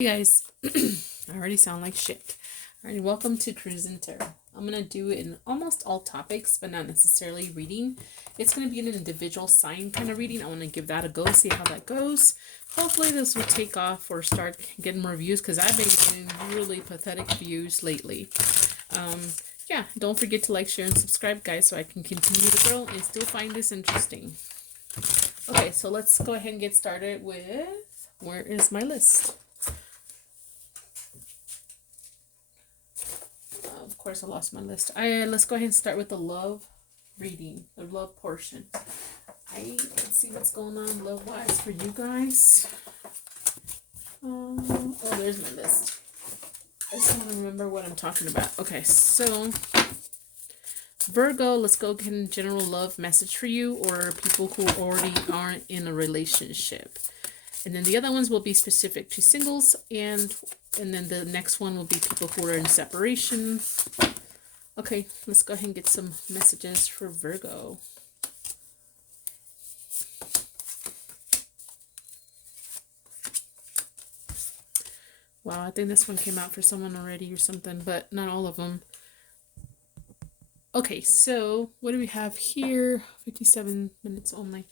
Hey guys, I already sound like shit. Alright, welcome to Cruising Tarot. I'm going to do it in almost all topics, but not necessarily reading. It's going to be an individual sign kind of reading. I want to give that a go, see how that goes. Hopefully this will take off or start getting more views, because I've been getting really pathetic views lately. Yeah, don't forget to like, share, and subscribe, guys, so I can continue to grow and still find this interesting. Okay, so let's go ahead and get started with, where is my list? Of course, I lost my list. Let's go ahead and start with the love reading, the love portion. Let's see what's going on love-wise for you guys. Oh, there's my list. I just want to remember what I'm talking about. Okay, so Virgo, let's go get a general love message for you, or people who already aren't in a relationship. And then the other ones will be specific to singles, and then the next one will be people who are in separation. Okay, let's go ahead and get some messages for Virgo. Wow, I think this one came out for someone already or something, but not all of them. Okay, so what do we have here? 57 minutes only.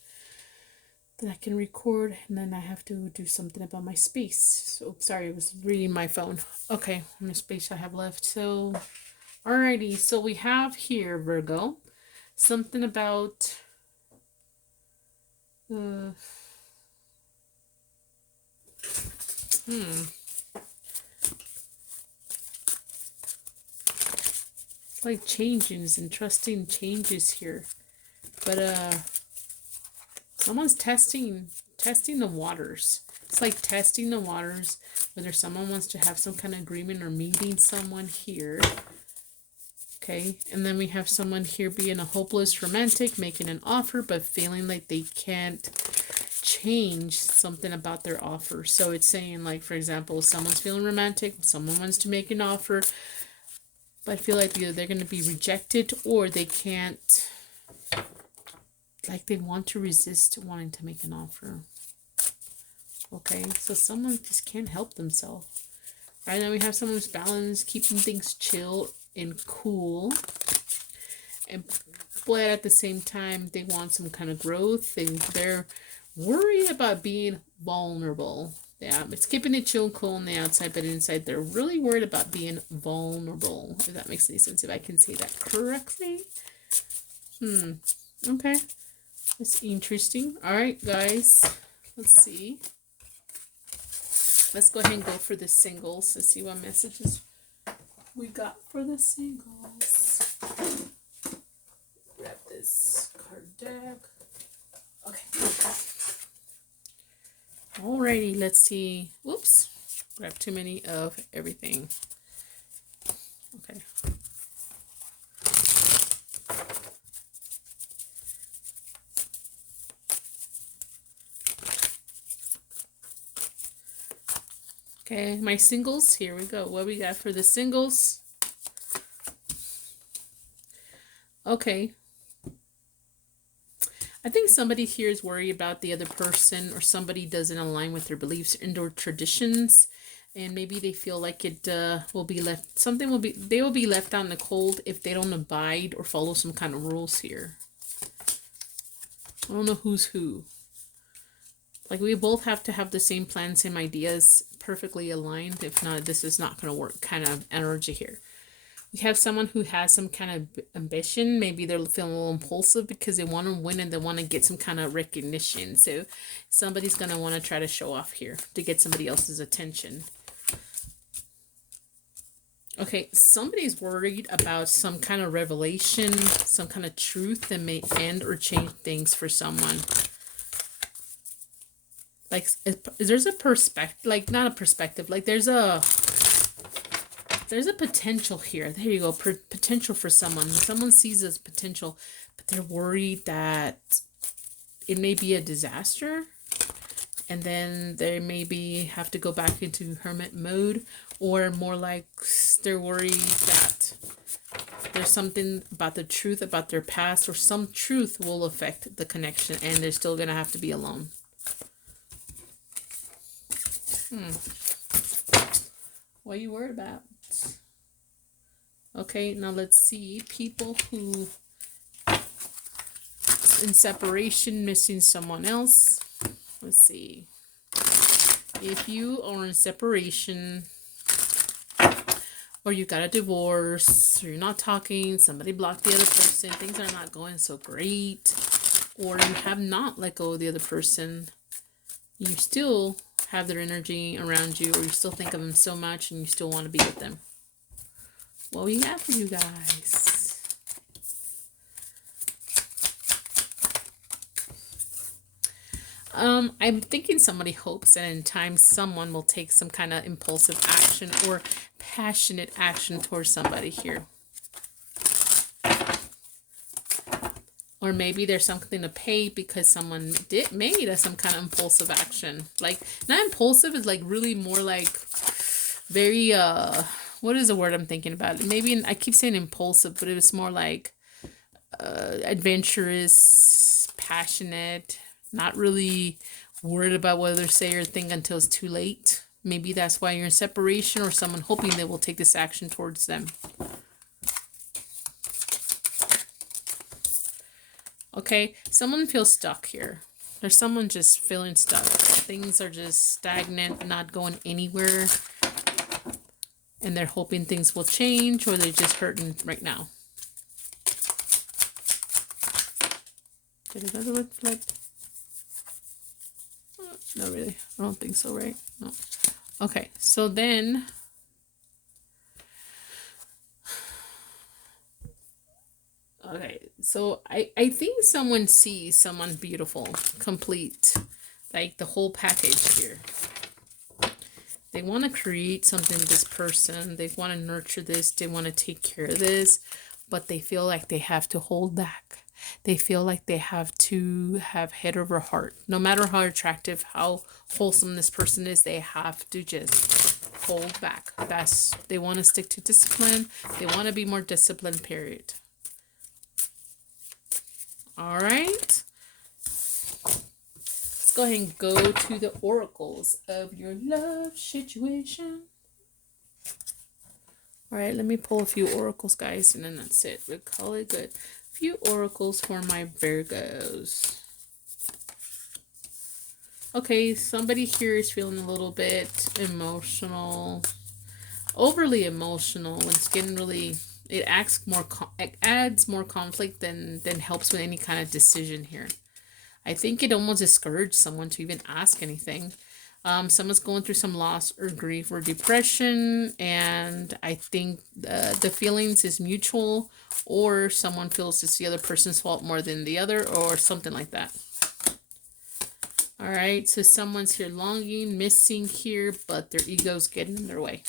Then I can record, and then I have to do something about my space. So sorry, I was reading my phone. Okay, how much space I have left? So alrighty, so we have here, Virgo, something about it's like changes and trusting changes here. But someone's testing the waters. It's like testing the waters, whether someone wants to have some kind of agreement or meeting someone here. Okay, and then we have someone here being a hopeless romantic, making an offer, but feeling like they can't change something about their offer. So it's saying, like, for example, someone's feeling romantic, someone wants to make an offer, but I feel like either they're going to be rejected, or they can't, like, they want to resist wanting to make an offer. Okay, so someone just can't help themselves. All right, now we have someone who's balanced, keeping things chill and cool, but at the same time they want some kind of growth. They're worried about being vulnerable. Yeah, it's keeping it chill and cool on the outside, but inside they're really worried about being vulnerable, if that makes any sense, if I can say that correctly. Okay, that's interesting. All right, guys, let's see. Let's go ahead and go for the singles. Let's see what messages we got for the singles. Grab this card deck. Okay. Alrighty, let's see. Whoops. Grab too many of everything. Okay. Okay, my singles, here we go. What we got for the singles? Okay. I think somebody here is worried about the other person, or somebody doesn't align with their beliefs and or traditions, and maybe they feel like it will be left, they will be left out in the cold if they don't abide or follow some kind of rules here. I don't know who's who. Like, we both have to have the same plan, same ideas, perfectly aligned. If not, this is not going to work kind of energy here. We have someone who has some kind of ambition. Maybe they're feeling a little impulsive because they want to win and they want to get some kind of recognition. So somebody's going to want to try to show off here to get somebody else's attention. Okay, somebody's worried about some kind of revelation, some kind of truth that may end or change things for someone. Like, there's a perspective, like, not a perspective, like, there's a potential here. There you go, potential for someone. Someone sees this potential, but they're worried that it may be a disaster, and then they maybe have to go back into hermit mode, or more like they're worried that there's something about the truth about their past, or some truth will affect the connection, and they're still gonna have to be alone. What are you worried about? Okay, now let's see. People who in separation, missing someone else. Let's see. If you are in separation, or you got a divorce, or you're not talking, somebody blocked the other person, things are not going so great, or you have not let go of the other person, you still have their energy around you, or you still think of them so much and you still want to be with them. What we got for you guys? I'm thinking somebody hopes that in time someone will take some kind of impulsive action or passionate action towards somebody here. Or maybe there's something to pay because someone made some kind of impulsive action. Like, not impulsive, is like really more like very, what is the word I'm thinking about? Maybe, I keep saying impulsive, but it was more like adventurous, passionate, not really worried about what others say or think until it's too late. Maybe that's why you're in separation, or someone hoping they will take this action towards them. Okay, someone feels stuck here. There's someone just feeling stuck. Things are just stagnant, not going anywhere. And they're hoping things will change, or they're just hurting right now. Did another one flip? Not really. I don't think so, right? No. Okay, so then okay, so I think someone sees someone beautiful, complete, like the whole package here. They want to create something with this person. They want to nurture this. They want to take care of this, but they feel like they have to hold back. They feel like they have to have head over heart. No matter how attractive, how wholesome this person is, they have to just hold back. They want to stick to discipline. They want to be more disciplined, period. All right. Let's go ahead and go to the oracles of your love situation. All right, let me pull a few oracles, guys, and then that's it. We'll call it good. A few oracles for my Virgos. Okay, somebody here is feeling a little bit emotional, overly emotional. When it's getting really, it adds more conflict than helps with any kind of decision here. I think it almost discourages someone to even ask anything. Someone's going through some loss or grief or depression, and I think the feelings is mutual, or someone feels it's the other person's fault more than the other, or something like that. All right, so someone's here longing, missing here, but their ego's getting in their way.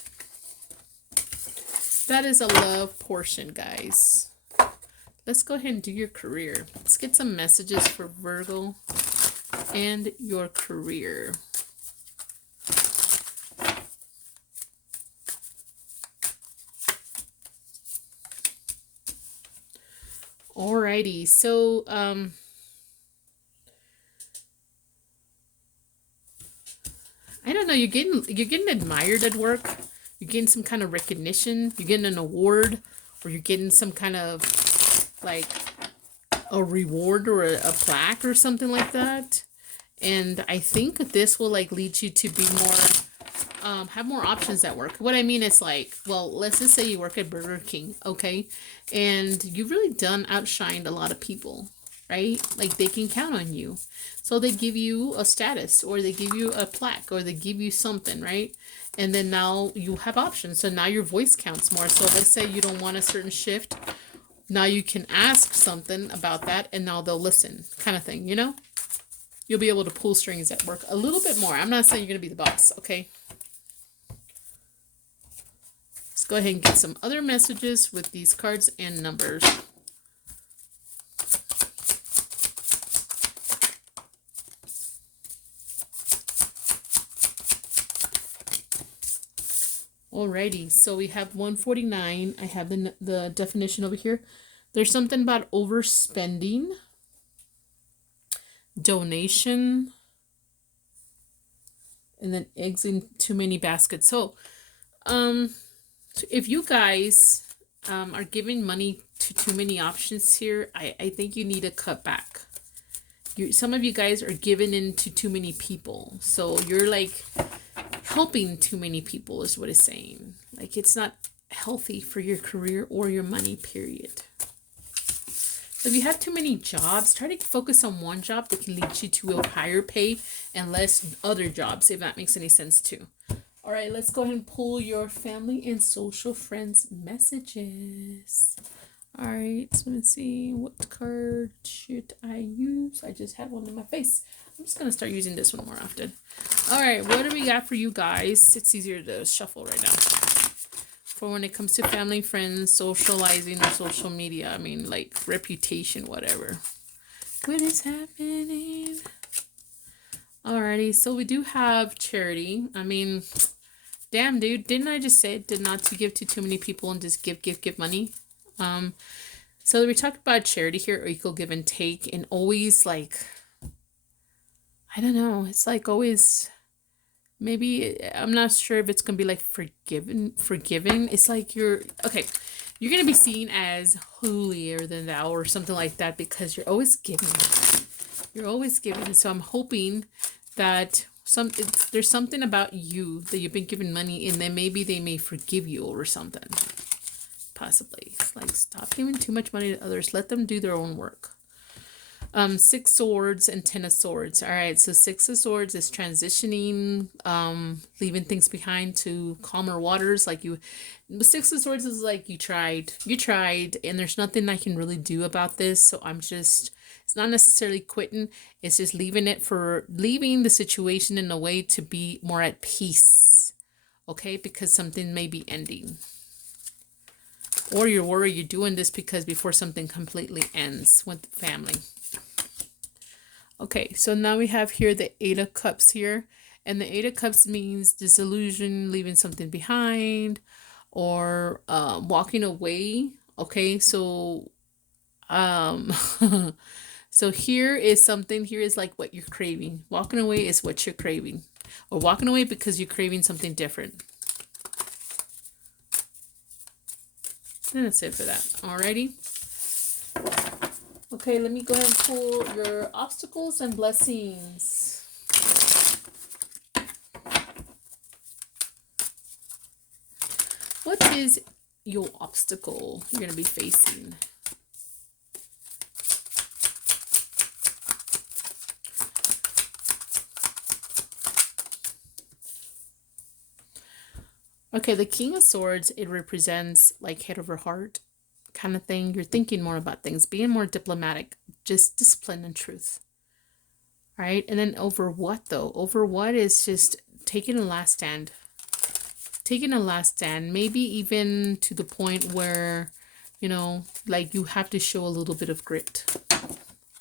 That is a love portion, guys. Let's go ahead and do your career. Let's get some messages for Virgo and your career. Alrighty, so I don't know, you're getting admired at work. You're getting some kind of recognition. You're getting an award, or you're getting some kind of like a reward or a plaque or something like that. And I think this will like lead you to be more have more options at work. What I mean is, like, well, let's just say you work at Burger King, okay, and you've really outshined a lot of people, right? Like, they can count on you, so they give you a status, or they give you a plaque, or they give you something, right? And then now you have options, so now your voice counts more. So let's say you don't want a certain shift, now you can ask something about that, and now they'll listen, kind of thing, you know? You'll be able to pull strings at work a little bit more. I'm not saying you're going to be the boss, okay? Let's go ahead and get some other messages with these cards and numbers. Alrighty, so we have 149. I have the definition over here. There's something about overspending, donation, and then eggs in too many baskets. So if you guys are giving money to too many options here, I think you need to cut back. Some of you guys are giving in to too many people. So you're like helping too many people is what it's saying. Like it's not healthy for your career or your money, period. So if you have too many jobs, try to focus on one job that can lead you to a higher pay and less other jobs, if that makes any sense too. All right, let's go ahead and pull your family and social friends messages. All right, so let's see, what card should I use? I just had one in my face. I'm just going to start using this one more often. All right, what do we got for you guys? It's easier to shuffle right now. For when it comes to family, friends, socializing, or social media. I mean, like reputation, whatever. What is happening? Alrighty, so we do have charity. I mean, damn, dude, didn't I just say did not to give to too many people and just give money? So we talked about charity here, or equal give and take, and always like, I don't know, it's like always, maybe, I'm not sure if it's gonna be like forgiving. It's like you're gonna be seen as holier than thou or something like that because you're always giving. You're always giving. So I'm hoping that there's something about you that you've been giving money and then maybe they may forgive you or something. Possibly. It's like, stop giving too much money to others. Let them do their own work. 6 swords and 10 of swords. All right, so 6 of swords is transitioning, leaving things behind to calmer waters. Like the 6 of swords is like you tried, and there's nothing I can really do about this. So it's not necessarily quitting. It's just leaving the situation in a way to be more at peace. Okay, because something may be ending. Or you're worried you're doing this because before something completely ends with the family. Okay, so now we have here the 8 of Cups here. And the 8 of Cups means disillusion, leaving something behind, or walking away. Okay, so so here is like what you're craving. Walking away is what you're craving. Or walking away because you're craving something different. And that's it for that. Alrighty. Okay, let me go ahead and pull your obstacles and blessings. What is your obstacle you're going to be facing? Okay, the King of Swords, it represents like head over heart kind of thing. You're thinking more about things, being more diplomatic, just discipline and truth. Right? And then over what though? Over what is just taking a last stand. Taking a last stand, maybe even to the point where, you know, like you have to show a little bit of grit.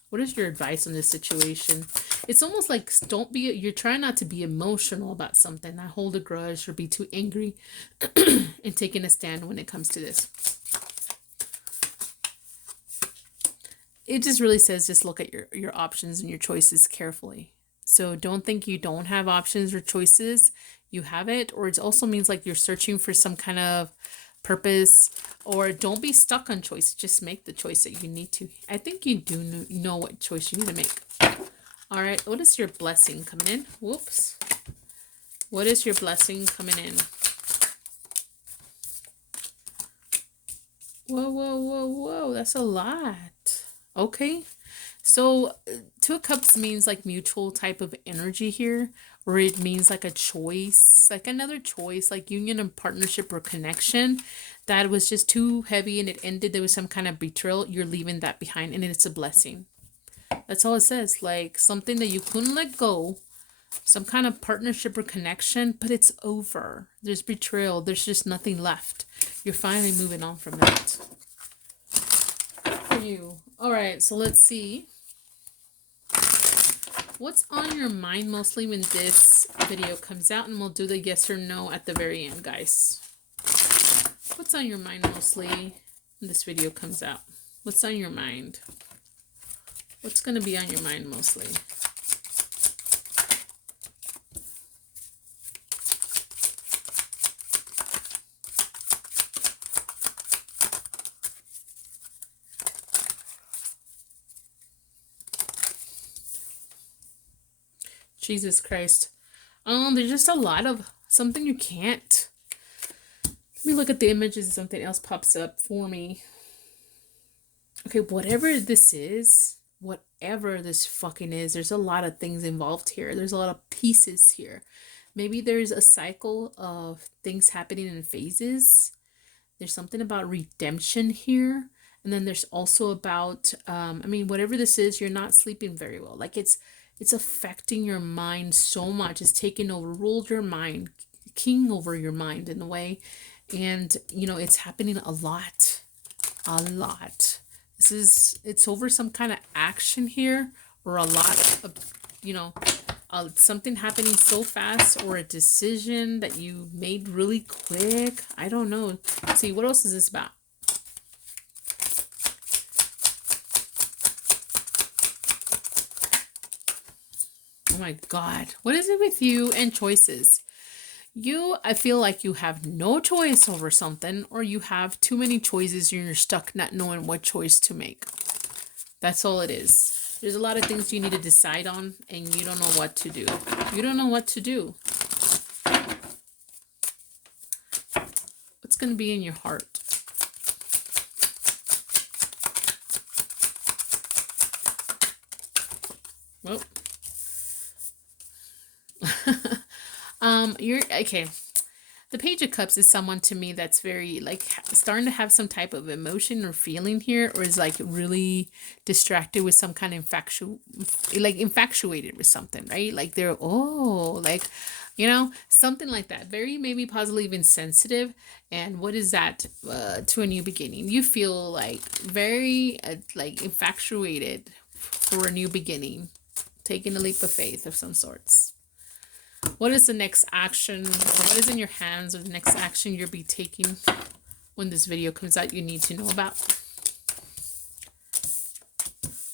What is your advice on this situation? It's almost like you're trying not to be emotional about something, not hold a grudge or be too angry in taking a stand when it comes to this. It just really says just look at your options and your choices carefully. So don't think you don't have options or choices. You have it. Or it also means like you're searching for some kind of purpose, or don't be stuck on choice. Just make the choice that you need to. I think you do know what choice you need to make. All right, what is your blessing coming in? Whoops. What is your blessing coming in? Whoa, whoa, whoa, whoa. That's a lot. Okay. So 2 of Cups means like mutual type of energy here, or it means like a choice, like another choice, like union and partnership or connection that was just too heavy and it ended. There was some kind of betrayal. You're leaving that behind and it's a blessing. That's all it says. Like something that you couldn't let go, some kind of partnership or connection, but it's over. There's betrayal. There's just nothing left. You're finally moving on from that. For you. All right, so let's see. What's on your mind mostly when this video comes out? And we'll do the yes or no at the very end, guys. What's on your mind mostly when this video comes out? What's on your mind? What's going to be on your mind mostly? Jesus Christ. There's just a lot of something you can't. Let me look at the images. Something else pops up for me. Okay, whatever this fucking is, there's a lot of things involved here. There's a lot of pieces here. Maybe there's a cycle of things happening in phases. There's something about redemption here. And then there's also about, I mean, whatever this is, you're not sleeping very well. Like it's affecting your mind so much. It's taking over, ruled your mind, king over your mind in a way. And, you know, it's happening a lot. It's over some kind of action here, or a lot of, you know, something happening so fast, or a decision that you made really quick. I don't know. Let's see, what else is this about? Oh my God. What is it with you and choices? I feel like you have no choice over something, or you have too many choices and you're stuck not knowing what choice to make. That's all it is. There's a lot of things you need to decide on and you don't know what to do. You don't know what to do. What's going to be in your heart? Well, you're okay. The Page of Cups is someone to me that's very like starting to have some type of emotion or feeling here, or is like really distracted with some kind of infatuated with something, right? Like they're like, you know, something like that. Very maybe positively even sensitive. And what is that to a new beginning? You feel like very like infatuated for a new beginning, taking a leap of faith of some sorts. What is the next action, or what is in your hands, or the next action you'll be taking when this video comes out you need to know about?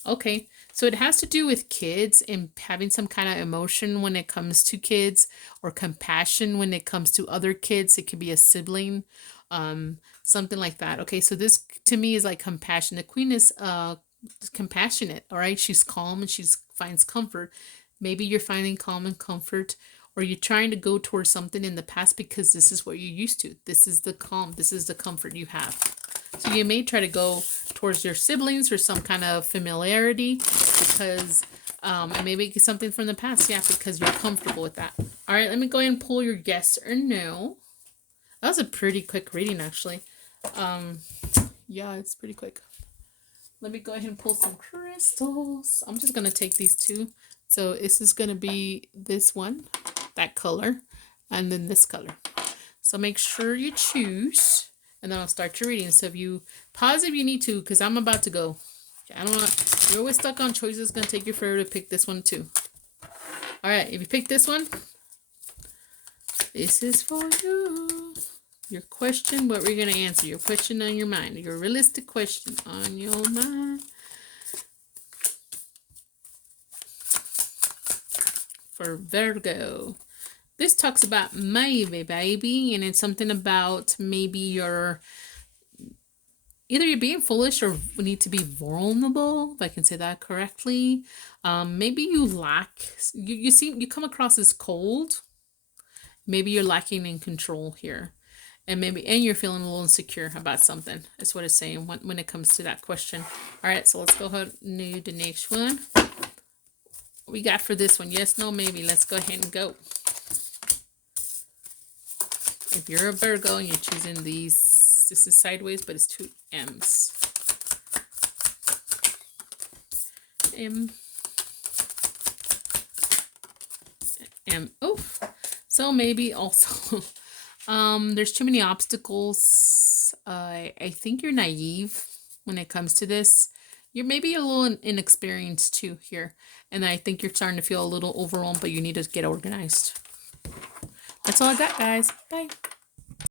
Okay, so it has to do with kids and having some kind of emotion when it comes to kids, or compassion when it comes to other kids. It could be a sibling, something like that. Okay, so this to me is like compassion. The Queen is compassionate, all right? She's calm and she finds comfort. Maybe you're finding calm and comfort, or you're trying to go towards something in the past because this is what you're used to. This is the calm. This is the comfort you have. So you may try to go towards your siblings or some kind of familiarity because, and maybe something from the past. Yeah, because you're comfortable with that. All right, let me go ahead and pull your yes or no. That was a pretty quick reading, actually. Yeah, it's pretty quick. Let me go ahead and pull some crystals. I'm just going to take these two. So this is going to be this one, that color, and then this color. So make sure you choose, and then I'll start your reading. So if you pause if you need to, because I'm about to go. I don't want, you're always stuck on choices. It's going to take you forever to pick this one too. All right, if you pick this one, this is for you. Your question, what we're going to answer. Your question on your mind. Your realistic question on your mind. For Virgo, this talks about maybe, baby, and it's something about maybe either you're being foolish or need to be vulnerable, if I can say that correctly. Maybe you lack, you come across as cold. Maybe you're lacking in control here, and you're feeling a little insecure about something. That's what it's saying when it comes to that question. All right, so let's go ahead and do the next one. We got for this one, yes, no, maybe. Let's go ahead and go. If you're a Virgo and you're choosing these, this is sideways, but it's two M's. M. Oh, so maybe also, there's too many obstacles. I think you're naive when it comes to this. You're maybe a little inexperienced too here. And I think you're starting to feel a little overwhelmed, but you need to get organized. That's all I got, guys. Bye.